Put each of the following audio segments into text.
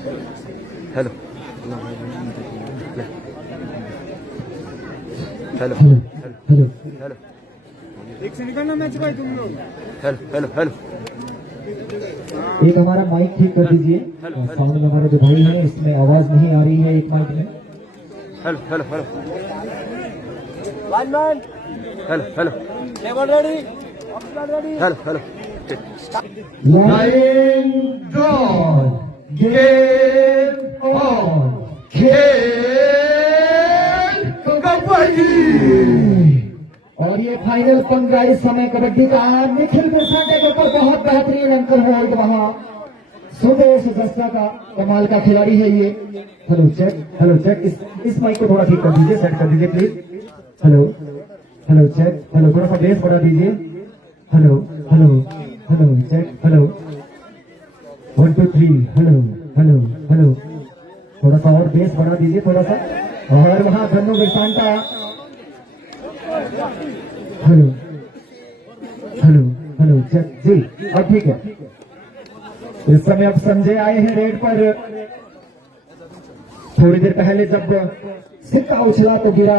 Hello hello hello hello एक से निकलना मैच भाई तुम लोग। हेलो हेलो हेलो एक हमारा माइक ठीक कर दीजिए। साउंड में हमारे जो भाई है इसमें आवाज नहीं आ रही है एक माइक में। Hello hello hello one man hello hello table ready option ready hello hello line draw game on खेल कबड्डी। और ये फाइनल 15 इस समय कबड्डी का निखिल बिरसाटे के ऊपर बहुत बेहतरीन अंकर होल्ड वहां सुदेश जस्टा का कमाल का खिलाड़ी है ये। हेलो चेक इस माइक को थोड़ा ठीक कर दीजिए, सेट कर दीजिए प्लीज। हेलो चेक, हेलो थोड़ा सा बेस बढ़ा दीजिए। हेलो चेक, हेलो 1 2 3 हेलो थोड़ा सा और बेस बढ़ा दीजिए थोड़ा सा। और वहां धनु बिरसांटा हेलो चेक जी, अब ठीक है। इस समय अब संजय आए हैं रेड पर। थोड़ी देर पहले जब सिक्का उछला तो गिरा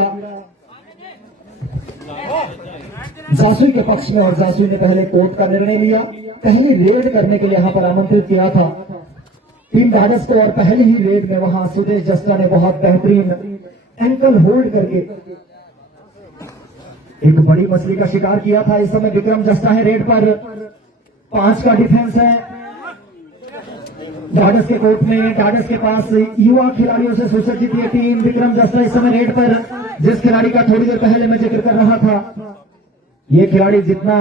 जासुई के पक्ष में और जासुई ने पहले कोर्ट का निर्णय लिया। पहली रेड करने के लिए यहां पर आमंत्रित किया था टीम ढाढस को और पहली ही रेड में वहां सुदेश जस्टा ने बहुत बेहतरीन एंकल होल्ड करके एक बड़ी मछली का शिकार किया था। इस समय विक्रम जस्टा है रेड पर, 5 का डिफेंस है ढाढस के कोर्ट में। ढाढस के पास युवा खिलाड़ियों से सुसज्जित ये टीम। विक्रम जस्टा इस समय रेड पर, जिस खिलाड़ी का थोड़ी देर पहले मैं जिक्र कर रहा था, ये खिलाड़ी जितना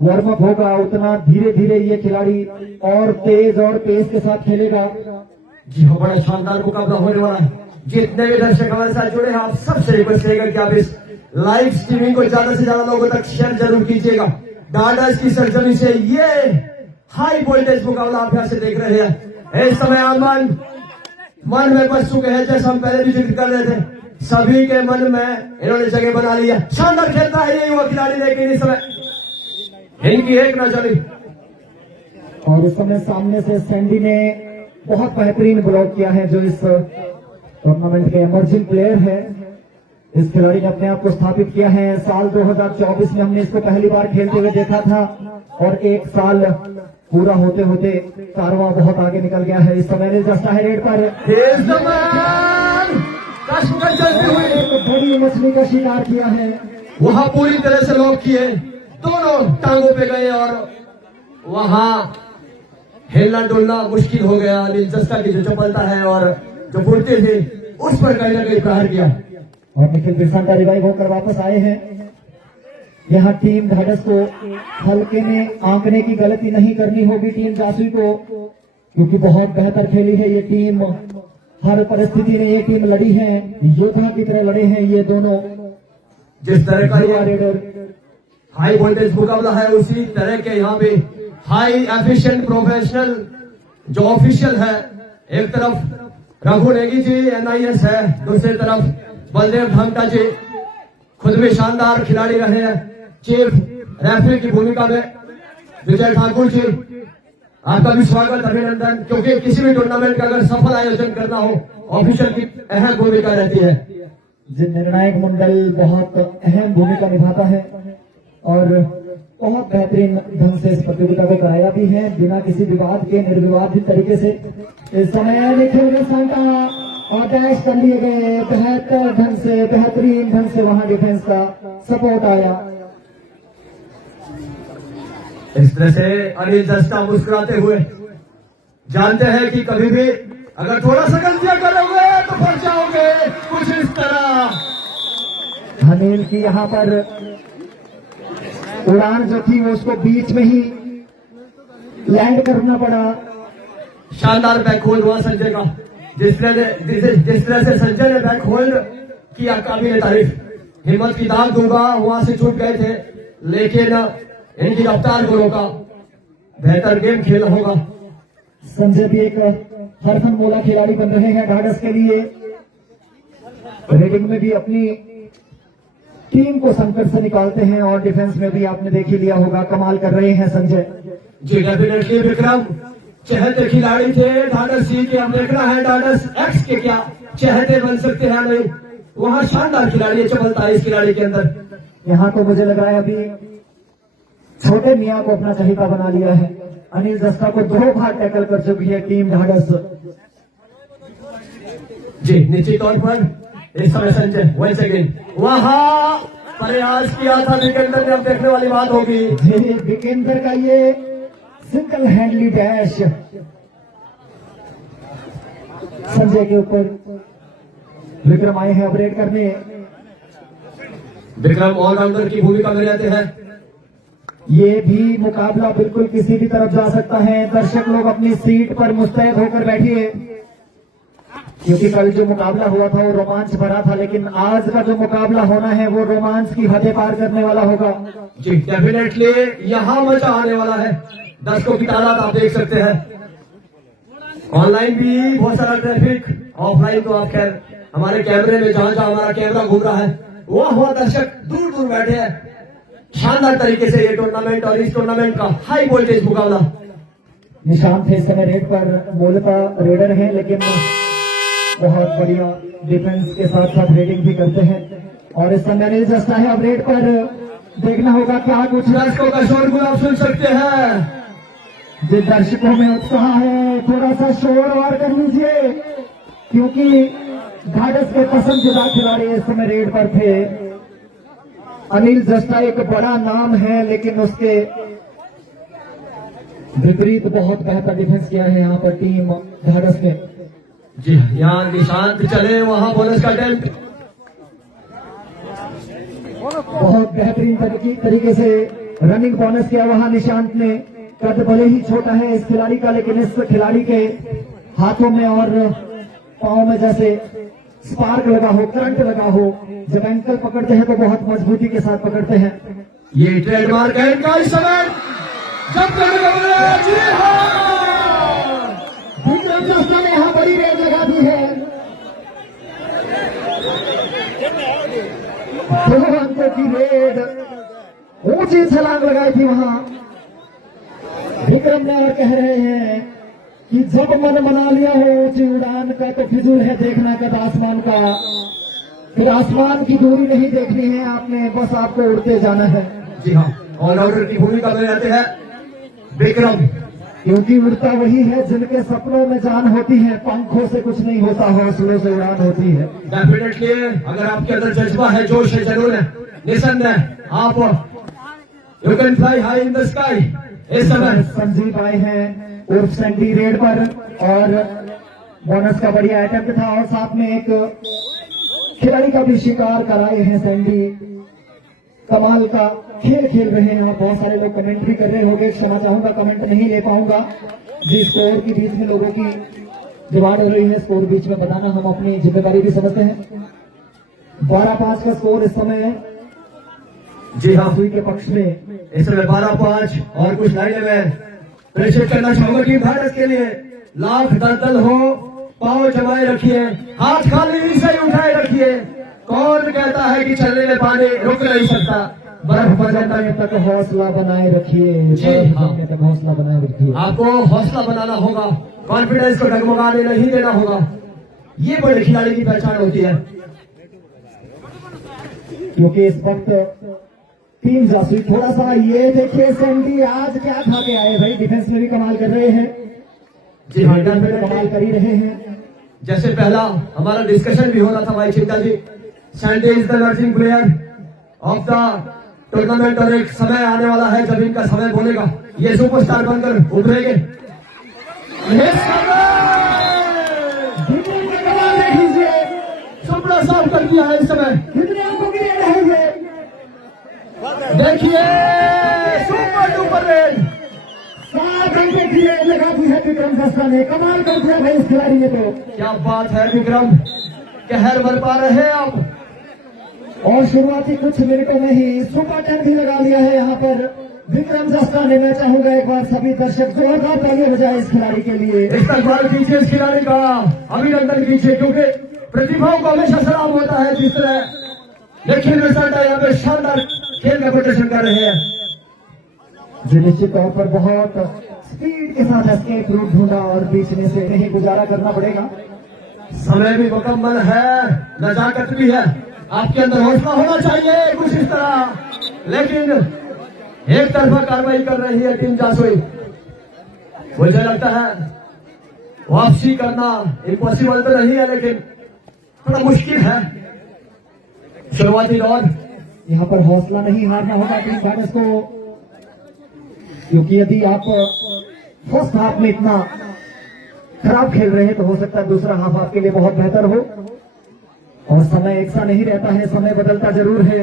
वार्म अप होगा उतना धीरे धीरे ये खिलाड़ी और तेज और पेस के साथ खेलेगा। जी हाँ, बड़ा शानदार मुकाबला होने वाला है। जितने भी दर्शक हमारे साथ जुड़े हैं, आप सबसे रिक्वेस्ट रहेगा कि आप इस लाइव स्ट्रीमिंग को ज्यादा से ज्यादा लोगों तक शेयर जरूर कीजिएगा। ढाढस की सरजमी से ये हाई वोल्टेज मुकाबला आप यहाँ से देख रहे हैं। इस समय आमन मन में बस चुके हैं, जैसे हम पहले भी जिक्र कर रहे थे, सभी के मन में इन्होंने जगह बना लिया। शानदार खेलता है ये युवा खिलाड़ी, लेकिन इस समय इनकी एक न चली। और इस समय सामने से सैंडी ने बहुत बेहतरीन ब्लॉक किया है, जो इस टूर्नामेंट के इमर्जिंग प्लेयर है। इस खिलाड़ी ने अपने आप को स्थापित किया है। साल 2024 में हमने इसको पहली बार खेलते हुए देखा था और 1 साल पूरा होते होते कारवां बहुत आगे निकल गया है। इस समय जस्टा है रेड पर, एक बड़ी मछली का शिकार किया है। वहां पूरी तरह से लॉक किए, दोनों टांगों पे गए और वहां हिलना डुलना मुश्किल हो गया। अनिल जस्टा की जो चपलता है और जो फुर्ती थी, उस पर कहीं ना कहीं प्रहार किया। और निखिल बिरसांटा रिवाइव होकर वापस आए हैं। यहाँ टीम ढाढस को हल्के में आंकने की गलती नहीं करनी होगी टीम जासुई को, क्योंकि बहुत बेहतर खेली है ये टीम। हर परिस्थिति में ये टीम लड़ी है, योद्धा की तरह लड़े हैं ये दोनों। जिस तरह का ये रेडर हाई वोल्टेज मुकाबला है, उसी तरह के यहाँ पे हाई एफिशिएंट प्रोफेशनल जो ऑफिशियल है, एक तरफ रघु नेगी जी NIS है, दूसरी तरफ बलदेव ढंगटा जी खुद भी शानदार खिलाड़ी रहे हैं। चीफ रेफरी की भूमिका में विजय ठाकुर जी, आपका भी स्वागत, अभिनंदन। क्योंकि किसी भी टूर्नामेंट का अगर सफल आयोजन करना हो, ऑफिशियल की अहम भूमिका रहती है। जो निर्णायक मंडल बहुत अहम भूमिका निभाता है और बहुत बेहतरीन ढंग से इस प्रतियोगिता को कराया भी है, बिना किसी विवाद के निर्विवादित तरीके से। इस समय निखिल बिरसांटा और डैश कर लिए गए बेहतर ढंग से, बेहतरीन ढंग से वहां डिफेंस का सपोर्ट आया। इस तरह से अनिल जस्टा मुस्कुराते हुए जानते हैं कि कभी भी अगर थोड़ा सा गलतियां करोगे तो फंस जाओगे, कुछ इस तरह। अनिल की यहाँ पर उड़ान जो थी वो उसको बीच में ही लैंड करना पड़ा। शानदार बैक होल्ड हुआ संजय का, जिस तरह से संजय ने बैक होल्ड किया, काबिल तारीफ। हिम्मत की दाद दूंगा, वहां से छूट गए थे, लेकिन इनकी रफ्तार को रोका। बेहतर गेम खेल होगा। संजय भी एक हरफन मोला खिलाड़ी बन रहे हैं ढाढस के लिए। रेडिंग में भी अपनी टीम को संकट से निकालते हैं और डिफेंस में भी आपने देख ही लिया होगा, कमाल कर रहे हैं संजय जी। डेफिनेटली विक्रम, चहते खिलाड़ी थे ढाढस सी के, अब देखना है ढाढस एक्स के क्या चहते बन सकते हैं नहीं। वहां शानदार खिलाड़ी चपलता है इस खिलाड़ी के अंदर। यहाँ तो मुझे लग रहा है अभी छोटे मियाँ को अपना चहेता बना लिया है। अनिल जस्ता को 2 बार टैकल कर चुकी है टीम ढाढस। जी निश्चित तौर पर इस समय संजय वही सेकेंड वहां प्रयास किया था विकेंद्र ने, अब देखने वाली बात होगी। जी विकेंद्र का ये सिंगल हैंडली डैश संजय के ऊपर। विक्रम आए हैं अपडेट करने। विक्रम ऑलराउंडर की भूमिका में रहते हैं। ये भी मुकाबला बिल्कुल किसी भी तरफ जा सकता है। दर्शक लोग अपनी सीट पर मुस्तैद होकर बैठिए, क्योंकि कल जो मुकाबला हुआ था वो रोमांच भरा था, लेकिन आज का जो मुकाबला होना है वो रोमांच की हदें पार करने वाला होगा। जी डेफिनेटली यहाँ मजा आने वाला है। दर्शकों की तादाद आप देख सकते हैं। ऑनलाइन भी बहुत सारा ट्रैफिक, ऑफलाइन तो आप खैर हमारे कैमरे में जहां जहां हमारा कैमरा घूम रहा है वहां हुआ दर्शक दूर दूर बैठे हैं। शानदार तरीके से ये टूर्नामेंट और इस टूर्नामेंट का हाई वोल्टेज मुकाबला। निशांत थे इस समय रेड पर, मूलतः रेडर हैं लेकिन बहुत बढ़िया डिफेंस के साथ साथ रेडिंग भी करते हैं। और इस समय अनिल जस्ता है अब रेड पर। देखना होगा क्या कुछ। दर्शकों का शोरगुल आप सुन सकते हैं। जिन दर्शकों में उत्साह है थोड़ा सा शोर और कर लीजिए, क्योंकि ढाढस के पसंदीदा खिलाड़ी इस समय रेड पर थे। अनिल जस्ता एक बड़ा नाम है, लेकिन उसके विपरीत बहुत बेहतर डिफेंस किया है यहाँ पर टीम ढाढस ने। जी यहाँ निशांत चले वहां बोनस का अटेम्प्ट। बहुत बेहतरीन तरीके से रनिंग बोनस किया वहां निशांत ने। कद भले ही छोटा है इस खिलाड़ी का, लेकिन इस खिलाड़ी के हाथों में और पांव में जैसे स्पार्क लगा हो, करंट लगा हो। जब एंकल पकड़ते हैं तो बहुत मजबूती के साथ पकड़ते हैं। ये ट्रेडमार्क है इनका इस समय। जब जी हाँ विक्रम जस्ता ने यहाँ बड़ी रेड लगा दी है। 2 अंकों की रेड, ऊंची छलांग लगाई थी वहां। विक्रम ने और कह रहे हैं कि जब मन बना लिया हो ऊंची उड़ान का तो फिजूल है देखना कद आसमान का। फिर आसमान की दूरी नहीं देखनी है आपने, बस आपको उड़ते जाना है। जी हाँ ऑलराउंडर की भूमिका में रहते हैं विक्रम, क्योंकि उड़ता वही है जिनके सपनों में जान होती है। पंखों से कुछ नहीं होता, हौसलों से उड़ान होती है। डेफिनेटली अगर आपके अंदर जज्बा है, जोश है, जुनून है, निसंदेह है, आप you can fly high in the sky. इस समय संजीव आए हैं उर्फ सैंडी रेड पर, और बोनस का बढ़िया आइटम था, और साथ में एक खिलाड़ी का भी शिकार कराए हैं सैंडी। कमाल का खेल खेल रहे हैं। आप बहुत सारे लोग कमेंट भी कर रहे होंगे, क्षमा चाहूंगा कमेंट नहीं ले पाऊंगा जी। स्कोर के बीच में लोगों की डिमांड हो रही है, स्कोर बीच में बताना हम अपनी जिम्मेदारी भी समझते हैं। 12-5 का स्कोर इस समय जी हाँ सुई के पक्ष में। इस समय 12-5 और कुछ लाइनें में प्रेषित करना चाहूंगा टीम ढाढस के लिए। लाख दलदल हो, पांव जमाए रखिए, हाथ खाली से उठाए रखिए। कौन कहता है कि चलने में पानी रुक नहीं सकता। बर्फ बजाने तक हौसला बनाए रखिए, जी हाँ तक हौसला बनाए रखिए। आपको हौसला बनाना होगा, कॉन्फिडेंस को डगमगाने नहीं देना होगा। ये बड़े खिलाड़ी की पहचान होती है। क्योंकि इस वक्त टीम जासूस थोड़ा सा, ये देखिए सैंडी आज क्या खा के आए भाई। डिफेंस में भी कमाल कर रहे हैं जी हाँ में भी कमाल कर ही रहे हैं। जैसे पहला हमारा डिस्कशन भी हो रहा था भाई Chinta ji, Sandy is the emerging player of the tournament. और एक समय आने वाला है जब इनका समय बोलेगा, ये सुपरस्टार बनकर उभरेंगे। कमाल देख लीजिए, सुपड़ा साफ कर दिया है इस समय। कितने अंकों की रेड है ये? देखिए सुपर डुपर रेड, 7 अंकों की रेड लगा दी है विक्रम जस्ता ने। कमाल कर दिया भाई इस खिलाड़ी ने तो। क्या बात है विक्रम, कहर बरपा रहे हैं आप। और शुरुआती कुछ मिनटों में ही सुपर 10 भी लगा लिया है यहाँ पर विक्रम जस्ता ने। मैं चाहूंगा एक बार सभी दर्शक जोरदार तालियां बजाएं इस खिलाड़ी के लिए। इस्तेमाल कीजिए इस खिलाड़ी का, अभिनंदन कीजिए, क्योंकि प्रतिभाओं को हमेशा सलाम होता है। जिस तरह देखिए रिजल्ट यहाँ पे शानदार खेल का प्रदर्शन कर रहे हैं। जो निश्चित तौर पर बहुत स्पीड के साथ एस्केप रूट ढूंढा और बीच में से नहीं गुजारा करना पड़ेगा। समय भी मुकम्मल है, नजाकत भी है, आपके अंदर हौसला होना चाहिए कुछ इस तरह, लेकिन एक तरफा कार्रवाई कर रही है टीम जासोई। मुझे लगता है वापसी करना इम्पॉसिबल तो नहीं है, लेकिन थोड़ा मुश्किल है। शुरुआती दौर, यहाँ पर हौसला नहीं हारना होगा टीम फाइटर्स को, क्योंकि यदि आप फर्स्ट हाफ में इतना खराब खेल रहे हैं तो हो सकता है दूसरा हाफ आपके लिए बहुत बेहतर हो। और समय एक सा नहीं रहता है, समय बदलता जरूर है।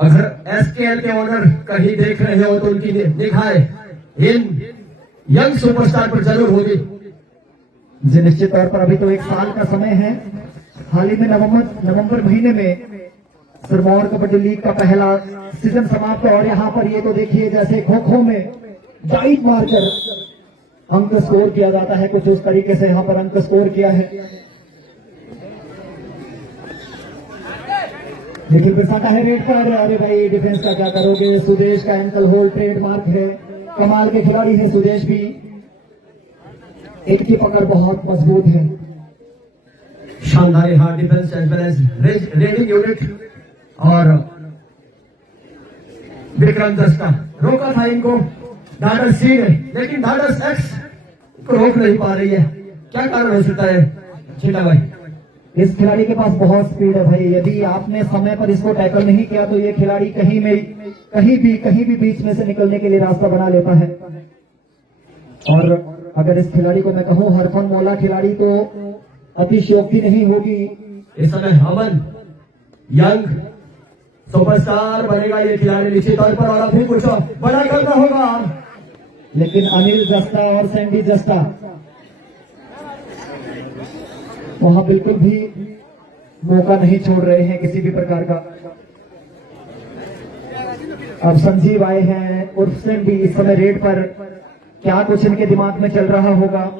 अगर एसकेएल के ओनर कहीं देख रहे हो तो उनकी निगाहें इन यंग सुपरस्टार पर जरूर होगी। जी निश्चित तौर पर अभी तो 1 साल का समय है। हाल ही में नवंबर महीने में सिरमौर कबड्डी लीग का पहला सीजन समाप्त, और यहाँ पर ये तो देखिए जैसे खो खो में डाइट मारकर अंक स्कोर किया जाता है, कुछ उस तरीके से यहाँ पर अंक स्कोर किया है। निखिल बिरसाटा है रेड पर। अरे भाई डिफेंस का क्या करोगे, सुदेश का एंकल होल्ड ट्रेडमार्क है, कमाल के खिलाड़ी है सुदेश भी, एक की पकड़ बहुत मजबूत है। शानदार hard defence as well as raiding unit, और विक्रम दस्ता रोका था इनको ढाढस सी ने, लेकिन ढाढस एक्स को रोक नहीं पा रही है। क्या कारण हो सकता है छीटा भाई? इस खिलाड़ी के पास बहुत स्पीड है भाई, यदि आपने समय पर इसको टैकल नहीं किया तो ये खिलाड़ी कहीं भी बीच में से निकलने के लिए रास्ता बना लेता है। और अगर इस खिलाड़ी को मैं कहूं हरफन मौला खिलाड़ी तो अतिशयोक्ति नहीं होगी। इस समय अमन यंग सुपरस्टार बनेगा ये खिलाड़ी निश्चित तौर पर, और अभी कुछ बड़ा करना होगा। लेकिन अनिल जस्ता और सैंडी जस्ता वहां बिल्कुल भी मौका नहीं छोड़ रहे हैं किसी भी प्रकार का। अब संजीव आए हैं उर्फ सैंडी, इस समय रेड पर, क्या कुछ इनके दिमाग में चल रहा होगा।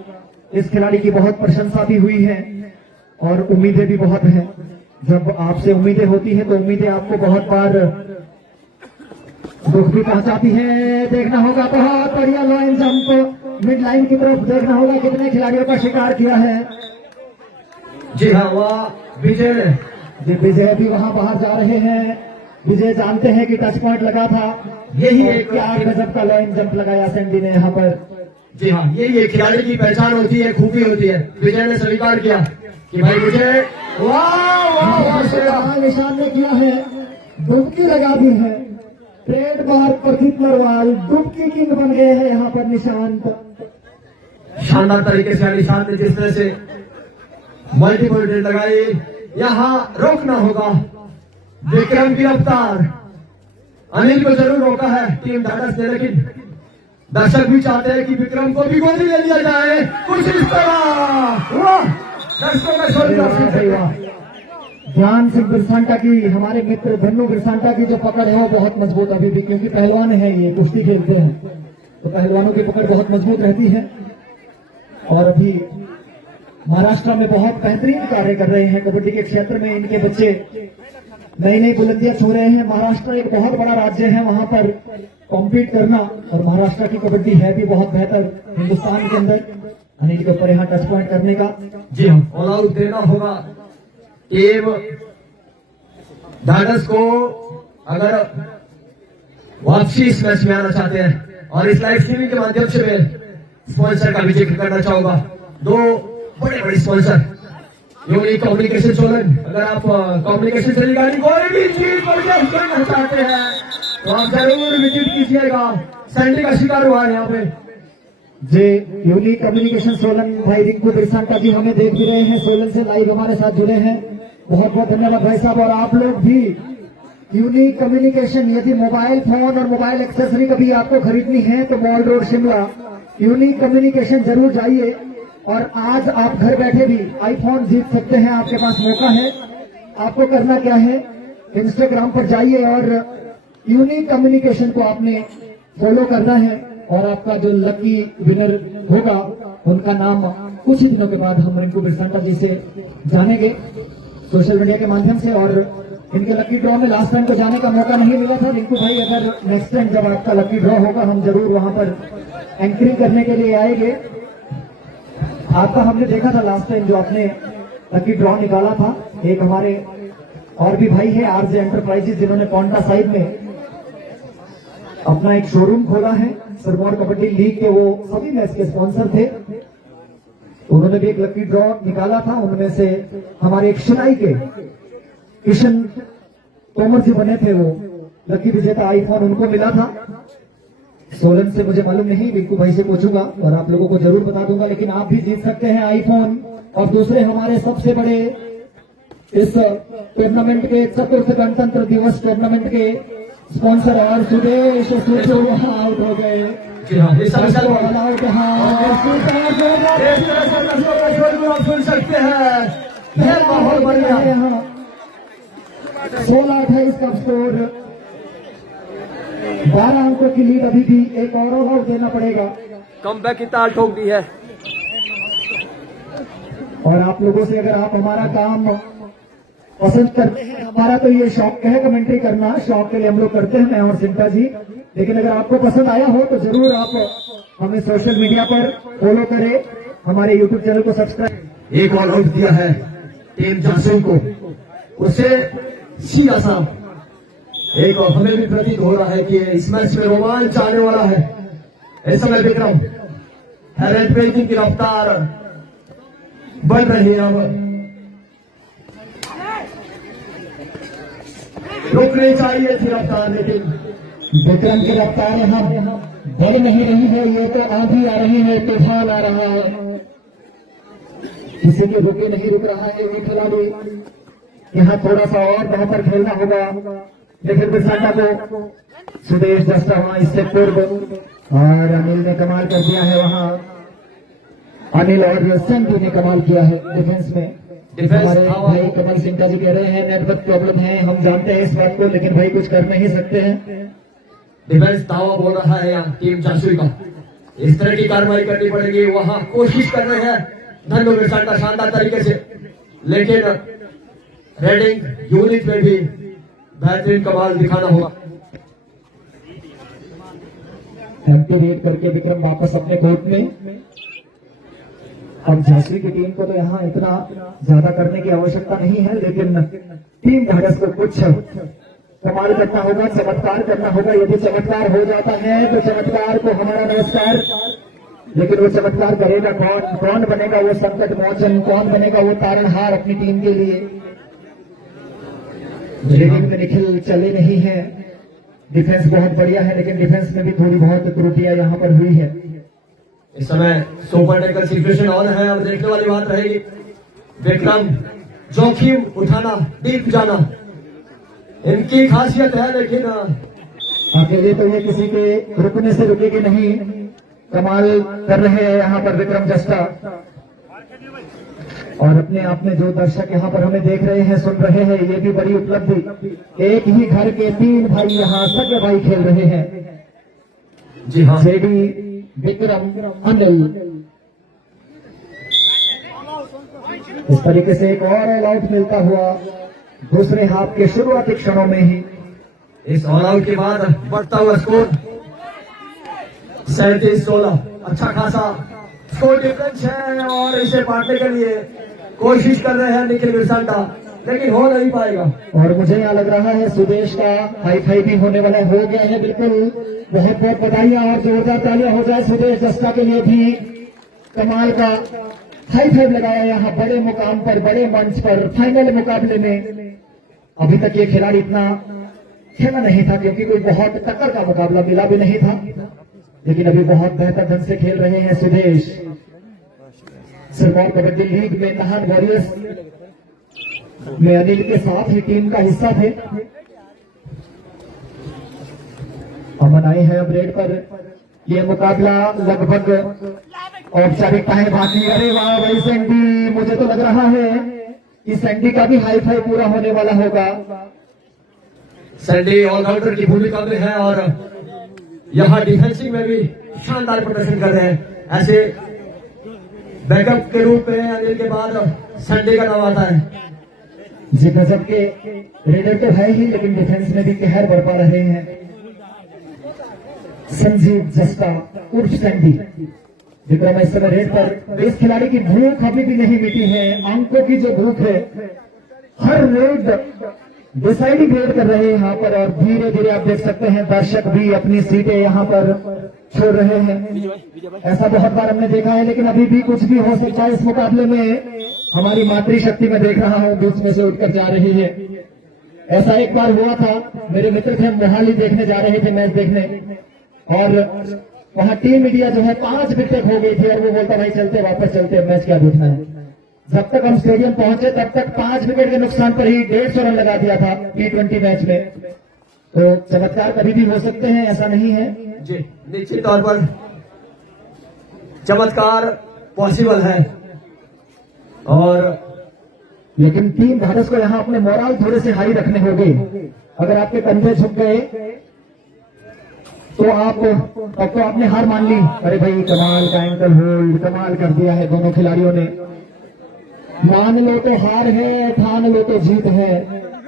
इस खिलाड़ी की बहुत प्रशंसा भी हुई है और उम्मीदें भी बहुत हैं। जब आपसे उम्मीदें होती है तो उम्मीदें आपको बहुत बार दुख भी पहुंचाती है। देखना होगा बहुत बढ़िया लाइन जंप मिड लाइन की तरफ, देखना होगा कितने खिलाड़ियों का शिकार किया है। जी हाँ, वह विजय भी वहां बाहर जा रहे हैं। विजय जानते हैं कि टच पॉइंट लगा था, यही और एक क्या गजब का लाइन जंप लगाया सैंडी ने यहाँ पर। जी हाँ, ये खिलाड़ी की पहचान होती है, खूबी होती है। विजय ने स्वीकार किया कि भाई विजय वाह निशान ने किया है, डुबकी लगा दी है। ट्रेडमार्क प्रतीक नरवाल डुबकी किंग बन गए हैं यहाँ पर निशांत। शानदार तरीके से निशांत ने जिस तरह से मल्टीपल रेड लगाई, यहाँ रोकना होगा विक्रम की रफ्तार। अनिल को जरूर रोका है टीम ढाढस ने, लेकिन दर्शक भी चाहते हैं कि विक्रम को भी गोली ले लिया जाए कुछ इस तरह। दर्शकों का शोर। ध्यान सिंह बिरसांटा की, हमारे मित्र धन्नू बिरसांटा की जो पकड़ है वो बहुत मजबूत अभी भी, क्योंकि पहलवान है ये, कुश्ती खेलते हैं तो पहलवानों की पकड़ बहुत मजबूत रहती है। और अभी महाराष्ट्र में बहुत बेहतरीन कार्य कर रहे हैं कबड्डी के क्षेत्र में। इनके बच्चे नई नई बुलंदियां छू रहे हैं। महाराष्ट्र एक बहुत बड़ा राज्य है, वहां पर कॉम्पीट करना, और महाराष्ट्र की कबड्डी है भी बहुत बेहतर हिंदुस्तान के अंदर। अनिल के ऊपर यहाँ टच पॉइंट करने का, जी हाँ, ऑल आउट देना होगा टीम ढाढस को अगर वापसी इस मैच में आना चाहते हैं। और इस लाइव स्ट्रीमिंग के माध्यम से मैं स्पॉन्सर का भी जिक्र करना चाहूंगा। दो बड़े बड़े स्पॉन्सर, यूनिक कम्युनिकेशन सोलन। अगर आप कम्युनिकेशन से रिगार्डिंग कोई भी चीज परचेज करना चाहते हैं तो आप जरूर विजिट कीजिएगा। सैंडी का शिकार हुआ है यहाँ पे। जे यूनिक कम्युनिकेशन सोलन भाई रिंकू बिरसांटा जी हमें देख भी रहे हैं, सोलन से लाइव हमारे साथ जुड़े हैं। बहुत बहुत धन्यवाद भाई साहब। और आप लोग भी यूनिक कम्युनिकेशन, यदि मोबाइल फोन और मोबाइल एक्सेसरी कभी आपको खरीदनी है तो mall road Shimla unique communication जरूर जाइए। और आज आप घर बैठे भी आईफोन जीत सकते हैं, आपके पास मौका है। आपको करना क्या है, इंस्टाग्राम पर जाइए और यूनिक कम्युनिकेशन को आपने फॉलो करना है, और आपका जो लकी विनर होगा उनका नाम कुछ ही दिनों के बाद हम रिंकू बिरसांटा जी से जानेंगे सोशल मीडिया के माध्यम से। और इनके लकी ड्रॉ में लास्ट टाइम को जाने का मौका नहीं मिला था। रिंकू भाई, अगर नेक्स्ट टाइम जब आपका लकी ड्रॉ होगा हम जरूर वहां पर एंकरिंग करने के लिए आएंगे। आपका हमने देखा था लास्ट टाइम जो आपने लकी ड्रॉ निकाला था, एक हमारे और भी भाई है आरजे एंटरप्राइजेज जिन्होंने कोंटा साहिब में अपना एक शोरूम खोला है। सिरमौर कबड्डी लीग के वो सभी मैच के स्पॉन्सर थे, तो उन्होंने भी एक लकी ड्रॉ निकाला था। उनमें से हमारे एक शिलाई के किशन तोमर जी बने थे, वो लकी विजेता आईफोन उनको मिला था। सोलन से मुझे मालूम नहीं, बिल्कुल भाई से पूछूंगा और आप लोगों को जरूर बता दूंगा, लेकिन आप भी जीत सकते हैं आईफोन। और दूसरे हमारे सबसे बड़े इस टूर्नामेंट के चतुर्थ गणतंत्र दिवस टूर्नामेंट के स्पॉन्सर और सुदेश सूचो आउट हो गए। जी हाँ, इस तरह से आउट आप सुन सकते हैं, खेल माहौल बन गया है। 16-28 का स्कोर, 12 अंकों की लीड अभी भी, एक और आउट देना पड़ेगा। कम बैक की ताल ठोक दी है। और आप लोगों से अगर आप हमारा काम पसंद करते हैं, हमारा तो ये शौक है कमेंट्री करना, शौक के लिए हम लोग करते हैं मैं और सिंटा जी, लेकिन अगर आपको पसंद आया हो तो जरूर आप हमें सोशल मीडिया पर फॉलो करें, हमारे यूट्यूब चैनल को सब्सक्राइब। एक और आउट दिया है टीम जासून को, उसे सीधा सा एक और हमें भी प्रतीत हो रहा है कि इस मैच में रोमांच आने वाला है। इस समय विक्रम हेरेट ब्रेकिंग की रफ्तार बढ़ रही है, अब रुकनी चाहिए थी रफ्तार, लेकिन विक्रम की रफ्तार यहाँ बढ़ नहीं रही है, ये तो आंधी आ रही है, तूफान आ रहा है, किसी के रुके नहीं रुक रहा है ये खिलाड़ी। यहाँ थोड़ा सा और बेहतर खेलना होगा, लेकिन बिरसाटा को सुदेश दस्ता वहां इससे पूर्व और अनिल ने कमाल कर दिया है, वहां अनिल और संधू ने कमाल किया है डिफेंस में। हमारे भाई कमल सिंह जी कह रहे हैं नेटवर्क प्रॉब्लम है, हम जानते हैं इस बात को, लेकिन भाई कुछ कर नहीं सकते हैं। डिफेंस दावा बोल रहा है यहाँ टीम जासूई का, इस तरह की कार्रवाई करनी पड़ेगी। वहां कोशिश कर रहे हैं धन्नो बिरसाटा शानदार तरीके से, लेकिन रेडिंग यूनिट में भी बेहतरीन कमाल दिखाना होगा। एम्प्टी रेड करके विक्रम वापस अपने कोर्ट में। अब झांसी की टीम को तो यहाँ इतना ज्यादा करने की आवश्यकता नहीं है, लेकिन टीम ढाढ़स को कुछ कमाल करना होगा, चमत्कार करना होगा। यदि चमत्कार हो जाता है तो चमत्कार को हमारा नमस्कार, लेकिन वो चमत्कार करेगा कौन? कौन बनेगा वो संकट मोचन? कौन बनेगा वो तारणहार अपनी टीम के लिए? रीडिंग में निखिल चले नहीं है, डिफेंस बहुत बढ़िया है, लेकिन डिफेंस में भी थोड़ी बहुत त्रुटियां यहाँ पर हुई है। इस समय सुपर टेकल सिचुएशन ऑन है, अब देखने वाली बात रहेगी विक्रम जोखिम उठाना, डीप जाना इनकी खासियत है, लेकिन अकेले तो ये किसी के रुकने से रुकेगी नहीं। कमाल कर रहे हैं यहाँ पर विक्रम जस्टा, और अपने आप में जो दर्शक यहाँ पर हमें देख रहे हैं, सुन रहे हैं, ये भी बड़ी उपलब्धि। एक ही घर के 3 भाई यहाँ सगे भाई खेल रहे हैं। जी हाँ, जेडी, विक्रम, अनिल। इस तरीके से एक और ऑल आउट मिलता हुआ दूसरे हाफ के शुरुआती क्षणों में ही। इस ऑल आउट के बाद बढ़ता हुआ स्कोर 37-16, अच्छा खासा स्कोर डिफरेंस है, और इसे पाने के लिए कोशिश कर रहे हैं निखिल बिरसाटा, लेकिन हो नहीं पाएगा। और मुझे यहाँ लग रहा है सुदेश का हाई फाई भी होने वाला हो गया है। बिल्कुल, बहुत बहुत बधाइयां और जोरदार तालियां हो जाए सुदेश जस्टा के लिए भी। कमाल का हाई फाइव लगाया यहाँ बड़े मुकाम पर, बड़े मंच पर, फाइनल मुकाबले में। अभी तक ये खिलाड़ी इतना खेला नहीं था, क्योंकि कोई बहुत टक्कर का मुकाबला मिला भी नहीं था, लेकिन अभी बहुत बेहतर ढंग से खेल रहे हैं सुदेश। सिरमौर कबड्डी लीग में नाहन वॉरियर्स में अनिल के साथ ही टीम का हिस्सा थे। अमन आए हैं अब रेड पर। यह मुकाबला लगभग औपचारिकताएं बाकी। अरे वाह भाई सैंडी, मुझे तो लग रहा है कि सैंडी का भी हाई फाई पूरा होने वाला होगा। सैंडी ऑलराउंडर की भूमिका में है और यहाँ डिफेंसिंग में भी शानदार प्रदर्शन कर रहे हैं। ऐसे बैकअप के रूप में अनिल के बाद सैंडी का नाम आता है। जी, गजब के रेडर तो है ही, लेकिन डिफेंस में भी कहर बरपा रहे हैं। संजीव जस्टा उर्फ सैंडी। विक्रम इस समय रेड पर। इस खिलाड़ी की भूख अभी भी नहीं मिटी है, अंकों की जो भूख है हर रेड डिसाइडिंग ग्रेड कर रहे हैं यहाँ पर, और धीरे धीरे आप देख सकते हैं दर्शक भी अपनी सीटें यहाँ पर छोड़ रहे हैं। ऐसा बहुत बार हमने देखा है, लेकिन अभी भी कुछ भी हो सकता है इस मुकाबले में। हमारी मातृशक्ति में देख रहा हूँ बीच में से उठकर जा रही है। ऐसा एक बार हुआ था, मेरे मित्र थे, मोहाली देखने जा रहे थे मैच देखने, और वहां टीम इंडिया जो है 5 विकेट हो गई थी, और वो बोलता भाई चलते वापस चलते, मैच क्या देखना है। जब तक हम स्टेडियम पहुंचे तब तक 5 विकेट के नुकसान पर ही 150 रन लगा दिया था T20 मैच में। तो चमत्कार कभी भी हो सकते हैं, ऐसा नहीं है जी। निश्चित तौर पर चमत्कार पॉसिबल है, और लेकिन टीम भारत को यहाँ अपने मोरल थोड़े से हाई रखने होंगे। अगर आपके कंधे झुक गए तो अब तो आपने हार मान ली। अरे भाई कमाल का एंकल होल्ड, कमाल कर दिया है दोनों खिलाड़ियों ने। मान लो तो हार है, ठान लो तो जीत है।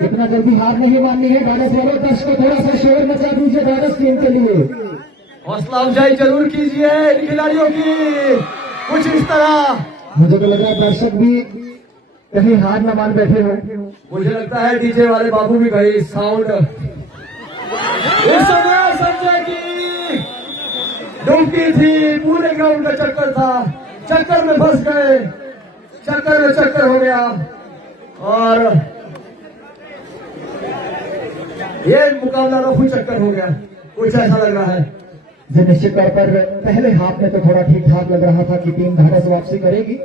इतना जल्दी हार नहीं माननी है। ढाढस वालों, दर्शकों थोड़ा सा शोर मचा दीजिए ढाढस टीम के लिए। हौसला अफजाई जरूर कीजिए इन खिलाड़ियों की, कुछ इस तरह। मुझे तो लगा दर्शक भी कहीं हार न मान बैठे हो। मुझे लगता है डीजे वाले बाबू भी गई साउंड। इस समय संजय की डुबकी थी, पूरे ग्राउंड का चक्कर था, चक्कर में फंस गए, चक्कर में चक्कर हो गया, और ये मुकाबला रफू चक्कर हो गया, कुछ ऐसा लग रहा है। जो निश्चित तौर पर पहले हाफ में तो थोड़ा ठीक ठाक लग रहा था कि टीम ढाढस वापसी करेगी,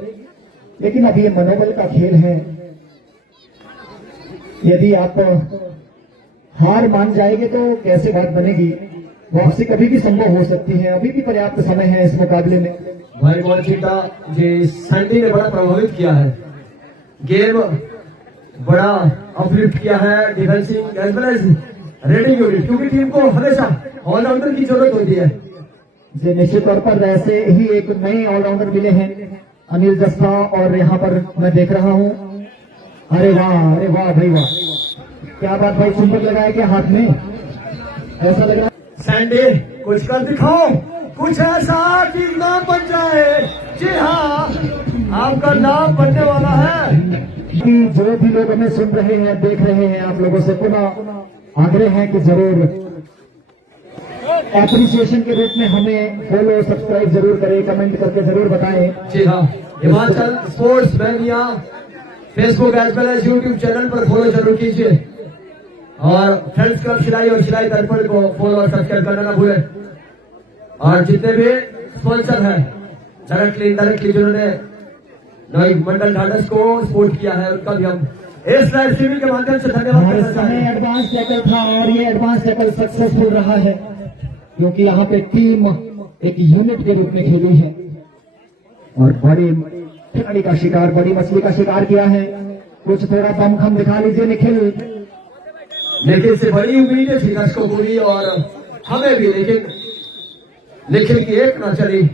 लेकिन अब ये मनोबल का खेल है। यदि आप हार मान जाएंगे तो कैसे बात बनेगी। वापसी कभी भी संभव हो सकती है, अभी भी पर्याप्त समय है इस मुकाबले में। भाई बॉल जीता जी, सैंडी ने बड़ा प्रभावित किया है, गेम बड़ा अपलिफ्ट किया है, defending as well as raiding unit, क्योंकि टीम को हमेशा ऑलराउंडर की जरूरत होती है। जी निश्चित तौर पर ऐसे ही एक नए ऑलराउंडर मिले हैं अनिल जस्ता, और यहाँ पर मैं देख रहा हूँ, अरे वाह भाई वाह, क्या बात भाई, चुंबक लगाया क्या हाथ में, ऐसा लग रहा है। सैंडी कुछ कर दिखाओ, कुछ ऐसा कि नाम बन जाए। जी हाँ, आपका नाम बनने वाला है। कि जो भी लोग हमें सुन रहे हैं, देख रहे हैं, आप लोगों से पुनः आग्रह है कि जरूर एप्रिसिएशन के रूप में हमें फॉलो सब्सक्राइब जरूर करें, कमेंट करके जरूर बताएं। जी हाँ, Himachal sports mania Facebook as well as YouTube channel पर फॉलो जरूर कीजिए, और फ्रेंड्स क्लब शिलाई और शिलाई दर्पण को फॉलो और सब्सक्राइब करना ना भूलें। और जितने भी स्पॉन्सर हैं डायरेक्टली इनडायरेक्टली जिन्होंने नई मंडल ढाढस को सपोर्ट किया है, उनका भी हम इस लाइव स्ट्रीमिंग के माध्यम से धन्यवाद करना चाहते हैं। एडवांस टैकल था, और ये एडवांस टैकल सक्सेसफुल रहा है, क्योंकि यहाँ पे टीम एक यूनिट के रूप में खेली है, और बड़ी खिलाड़ी का शिकार, बड़ी मछली का शिकार किया है। कुछ थोड़ा दमखम दिखा लीजिए निखिल। निखिल से बड़ी उम्मीदें थी दर्शकों को भी और हमें भी, लेकिन निखिल की एक ना चली।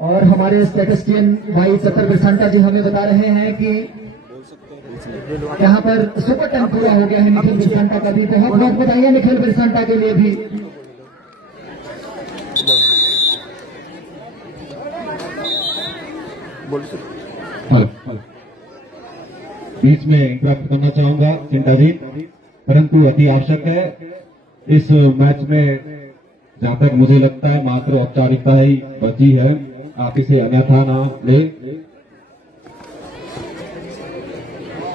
और हमारे स्टैटिस्टियन भाई चतर बिरसांटा जी हमें बता रहे हैं कि यहाँ पर सुपर 10 पूरा हो गया है निखिल बिरसांटा का भी। बहुत बहुत बधाइयां निखिल बिरसांटा के लिए भी। बीच में इंटरप्ट करना चाहूंगा चिंता जी, परंतु अति आवश्यक है इस मैच में। जहां तक मुझे लगता है मात्र औपचारिकता ही बची है, आप इसे अन्यथा ना ले।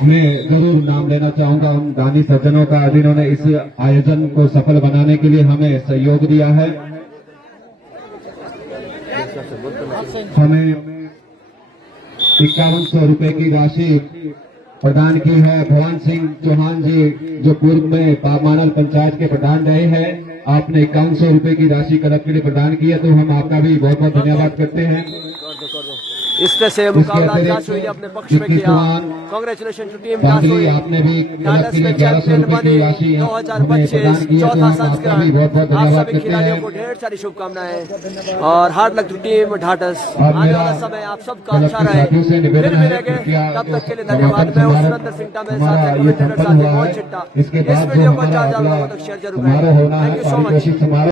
मैं जरूर नाम लेना चाहूंगा उन दानी सज्जनों का जिन्होंने इस आयोजन को सफल बनाने के लिए हमें सहयोग दिया है। हमें 5100 रुपए की राशि प्रदान की है भगवान सिंह चौहान जी, जो पूर्व में पामानल पंचायत के प्रधान रहे हैं। आपने 5100 रुपए की राशि क्लब के लिए प्रदान की है, तो हम आपका भी बहुत बहुत धन्यवाद करते हैं। इस तरह से मुकाबला जासुई ने अपने पक्ष में किया। कांग्रेचुलेशन टू टीम जासुई। आपने भी क्लब के लिए 1100 रुपए की राशि हमें प्रदान की है, तो हम आपका भी बहुत बहुत धन्यवाद करते खिलाड़ियों हैं। को ढेर सारी शुभकामनाएं और हार्ड लक टू टीम ढाढस। आने वाला समय आप सबका अच्छा रहे, फिर मिलेंगे, तब तक के लिए धन्यवाद। मैं सुरेंद्र सिंह टामेल, साथ में कमेंटेटर साथी मोहन चिट्टा। इस वीडियो को ज्यादा लोगों तक शेयर जरूर करें। हमारा होना है थैंक यू सो मच। हमारा